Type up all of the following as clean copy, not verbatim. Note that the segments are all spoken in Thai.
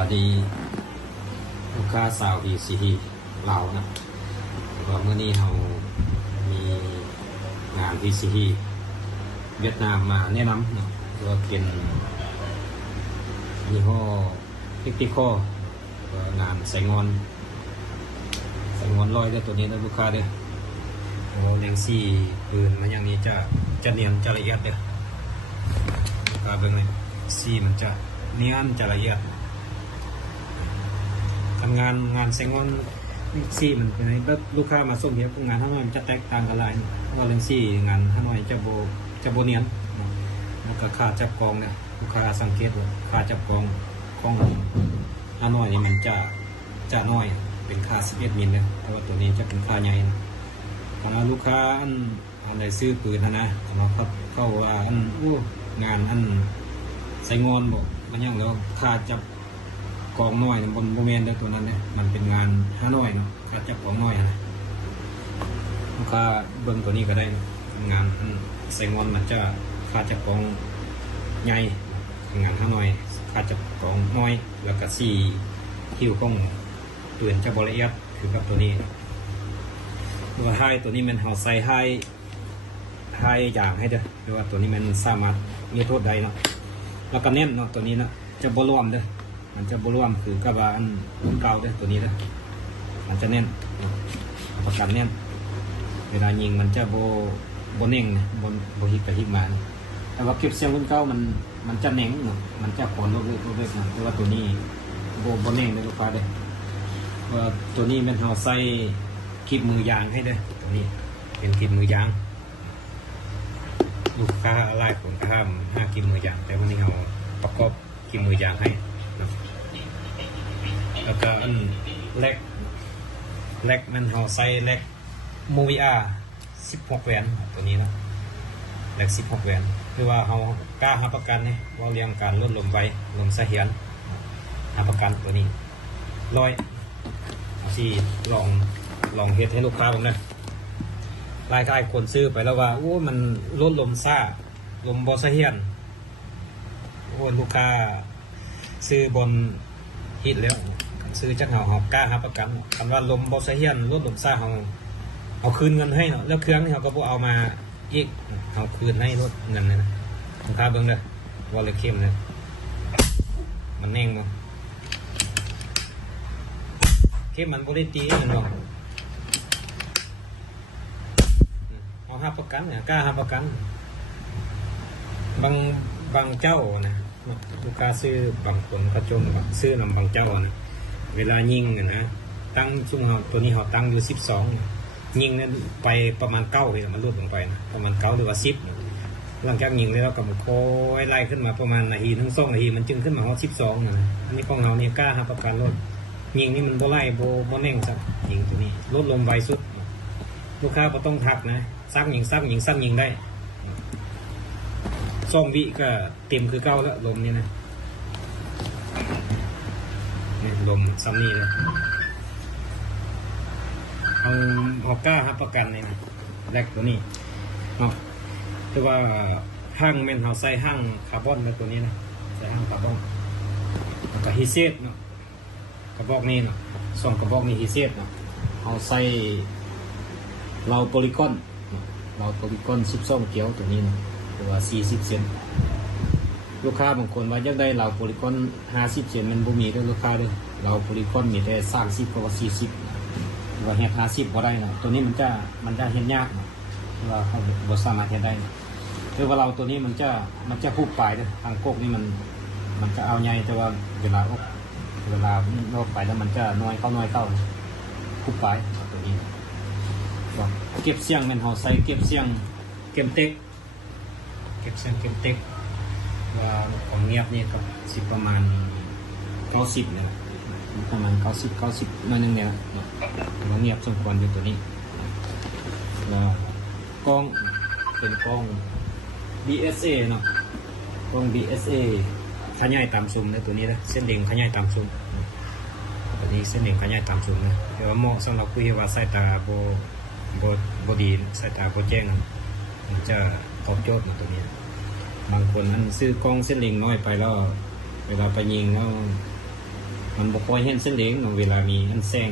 วัสดีลูกค้าสาวดีซีเรานะก็เมื่อนี้เรามีงานดีซีเวียดนามมาแนะนำนะว่าเป็นยี่ห้อพิกติคองานใส่งอนลอยได้ตัวนี้นะลูกค้าเด้อโอ้เลี้ยงซี่ปืนมันอย่างนี้จะเนียนจะละเอียดเด้อลูกค้าเบิ่งเลยซี่มันจะเนียนจะละเอียดทำงานใส่งอนซี่มันเป็นไงแล้วลูกค้ามาส่งเดียวกับงานห้าน้อยมันจะแตกต่างกันหลายว่าเลี้ยงซี่งานห้าน้อยจะโบเนียนแล้วก็ค่าจับกองเนี่ยลูกค้าสังเกตว่าค่าจับกองของห้าน้อยนี่มันจะน้อยเป็นค่า11 มิลเลยแต่ว่าตัวนี้จะเป็นค่าใหญ่ถ้าลูกค้าอันใดซื้อปืนนะเข้าว่างานใส่งอนบอกมันยังแล้วค่าจับกองน้อยบนโมเมนต์ได้ตัวนั้นเนี่ยมันเป็นงานห้าน้อยเนาะค่าจับกองน้อยนะลูกค้าเบิ่งตัวนี้ก็ได้นะงานใส่งอนมันจะค่าจับกองใหญ่งานห้าน้อยค่าจับกองน้อยแล้วก็ซี่คิวกองตัวจะบริเอียดคือกับตัวนี้ตัวไฮตัวนี้มันเฮาใส่ไฮอย่างให้เด้อคือว่าตัวนี้มันสามารถมีโทษใดเนาะแล้วก็เน้นเนาะตัวนี้นะจะบรวมเด้อมันจะบรวมคือกับว่าอันเก่าเด้อตัวนี้เด้อมันจะเน้นประกันเน้นเวลายิงมันจะโบเน่งนะโบฮิกกระหิกมาแต่ว่าเก็บเสียงรุ่นเก่ามันจะเน่งเนาะมันจะขนลูกเล็กนะแต่ว่าตัวนี้โบเน่งได้ลูกค้าเด้อว่าตัวนี้มันเอาใส่คลิปมือยางให้ด้วยตัวนี้เป็นคลิปมือยางลูกค้าไล่ผลข้าม5 คลิปมือยางแต่วันนี้เราประกอบคลิปมือยางให้นะแล้วก็อันแลกมันเอาใส่แลกมูวิอา16 แหวนตัวนี้นะแลก16 แหวนคือว่าเรากล้าหาประกันเนี่ยว่าเรียงการลดลมไว้ลมเสถียรหาประกันตัวนี้ที่ลองเฮ็ดให้ลูกค้าผมนะรายการคนซื้อไปแล้วว่าโอ้มันลดลมซ่าลมบอสเฮียนโอ้ลูกค้าซื้อบนฮิตแล้วซื้อจากเขากล้ารับประกันคำว่าลมบอสเฮียนลดลมซ่าเอาคืนเงินให้เนาะแล้วเครื่องนี่เขาก็บ่เอามาอีกเอาคืนให้ลดเงินเลยนะลูกค้าเบิ่งเลยวอลเลย์เข้มเลยมันแน่งมั้งมันบริตีมันบอกเอาห้าประกันเนี่ยกล้าห้าประกันบางเจ้านะลูกค้าซื้อบางคนเขาจมซื้อนำบางเจ้านะเวลายิงนะตั้งช่วงตัวนี้เขาตั้งอยู่12ยิงเนี่ยไปประมาณ9เลยมันลดลงไปนะประมาณ9หรือว่า10หลังจากยิงแล้วก็มันโค้ยไล่ขึ้นมาประมาณ1 นาทีถึง2 นาทีมันจึงขึ้นมาว่า12นะอันนี้ของเราเนี่ยกล้าห้าประกันลดยิงนี่มันโบไล่โบเน่งสักยิงตัวนี้ลดลมไวสุดลูกค้าก็ต้องทักนะซ้ำยิงได้ซ่อมวิก็เต็มคือเก้าแล้วลมนี่นะลมซ้ำนี่เลยเอาก้าครับประกันเลยนะแรกตัวนี้เนาะคือว่าห้างเมนเขาใส่ห้างคาร์บอนในตัวนี้นะใส่ห้างคาร์บอนแล้วก็ฮีเซตเนาะกระบอกนี้เนาะ2 กระบอกนี้ฮีเซตเนาะเอาใส่เราโพลีกอน12 เกียวตัวนี้เนาะหรือว่า40 เซนลูกค้าบางคนว่าอยากได้เราโพลีกอน50 เซนมันบ่มีด้วยลูกค้าด้วยเราโพลีกอนมีแต่30กับ40ว่าเฮ็ด50บ่ได้นะตัวนี้มันจะเฮ็ดยากเนาะว่าเขาบ่สามารถเฮ็ดได้คือว่าเราตัวนี้มันจะพุบปลายเด้อทางกกนี่มันจะเอาใหญ่แต่ว่าเวลาโรคไปแล้วมันจะน้อยเข้าคุบไปตัวนี้เก็บเสียงเป็นห่อใส่เก็บเสียงเก็บเต็กว่าของเงียบนี่กับ10ประมาณ90เนี่ยประมาณ90นั่นนึงเนี่ยเราเงียบสมควรอยู่ตัวนี้แล้วกล้องเป็นกล้อง BSA เนาะกล้อง BSAขยายตามซูมนะตัวนี้นะเส้นเด้งขยายตามซูมตัวนี้เส้นเด้งขยายตามซูมนะแต่ว่าเหมาะสำหรับผู้ที่ว่าสายตาบดีสายตาโบแจ้งมันจะตอบโจทย์นะตัวนี้บางคนนั้นซื้อกล้องเส้นเด้งน้อยไปแล้วเวลาไปยิงแล้ว มันบ่ค่อยเห็นเส้นเหลงเนาะเวลามีอันแซง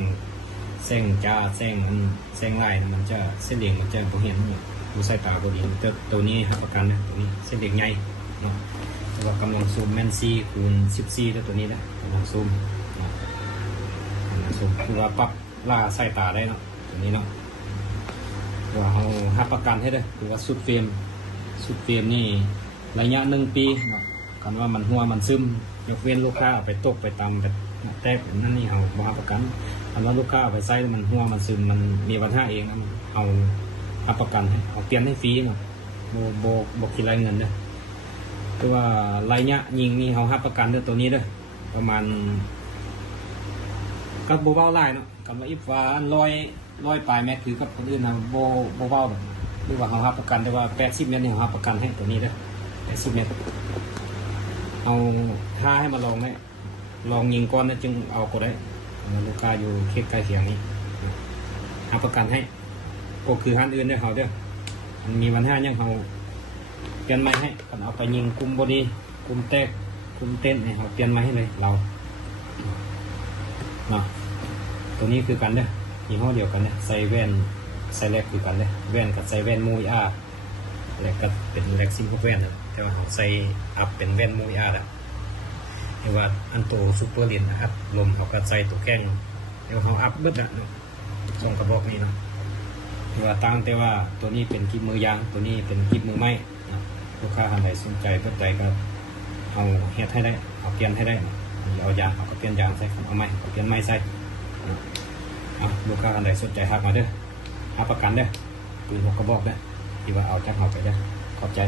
จ้าแซงอันแซงลายมันจะเส้นเหลงมันจะบ่เห็นเนี่ยดูสายตาบ่ดีแต่ตัวนี้รับประกันนะตัวนี้เส้นเหลงใหญ่เนาะแต่ว่ากำลังซูมแม่น4คูณ14แล้วตัวนี้นะกำลังซูมเนาะกำลังซูมคือว่าปรับล่าสายตาได้เนาะตัวนี้เนาะว่าเขารับประกันให้ได้คือว่าสุดเฟรมนี่ระยะ1 ปีเนาะกันว่ามันหัวมันซึมยกเว้นลูกค้าเอาไปตกไปตำแบบแตกนั่นนี่เขาบ่รับประกันคันว่าลูกค้าเอาไปใส่มันหัวมันซึมมันมีปัญหาเองเอารับประกันให้เอาเปลี่ยนให้ฟรีเนาะบ่คิดรายเงินเด้อคือว่าระยะยิงนี่เขารับประกันเด้อตัวนี้เด้อประมาณก็บ่เว้าหลายเนาะกันว่าอีกว่า100ปลายแมตรคือกับคนอื่นนะบ่เว้าแบบหรือว่าเขารับประกันแต่ว่า80เมตรนี่เขารับประกันให้ตัวนี้เด้อ80เมตรเอาท่าให้มาลองได้ลองยิงก้อนนะจึงเอาก็ได้ลูกค้าอยู่เขตใกล้เคียงนี้รับประกันให้ก็คือฮันอื่นได้เขาเด้อมันมีปัญหายังเขาเปลี่ยนไม้ให้กันเอาไปยิงคุมบอดีคุมแตกคุมเต้นเนี่ยเขาเปลี่ยนไม้ให้เลยเราเนาะตัวนี้คือกันเด้อยี่ห้อเดียวกันเนี่ยใส่แว่นใส่แลกคือกันเลยแว่นกับใส่แว่นมูยอาแล้วก็เป็นแลกซิงกับแว่นนะแต่ว่าเขาใส่อัพเป็นแว่นมูยอาแหละเรียกว่าอันโตซูเปอร์เลนอัพลมเขาก็ใส่ตัวแข้งเดี๋ยวเขาอัพเบิดนะเนาะส่งกระบอกนี้เนาะที่ว่าตั้งแต่ว่าตัวนี้เป็นกิ๊บมือยางตัวนี้เป็นกิ๊บมือไม้นะลูกค้าท่านใดสนใจเปิดใจก็เอาเฮ็ดให้ได้เอาเปลี่ยนให้ได้เอายางเอาก็เปลี่ยนยางใส่เอาไม้เอาเปลี่ยนไม้ใส่ลูกค้าท่านใดสนใจทักมาเด้อรับประกันเด้อปืน6 กระบอกเด้อที่ว่าเอาจากเราไปเด้อขอบใจ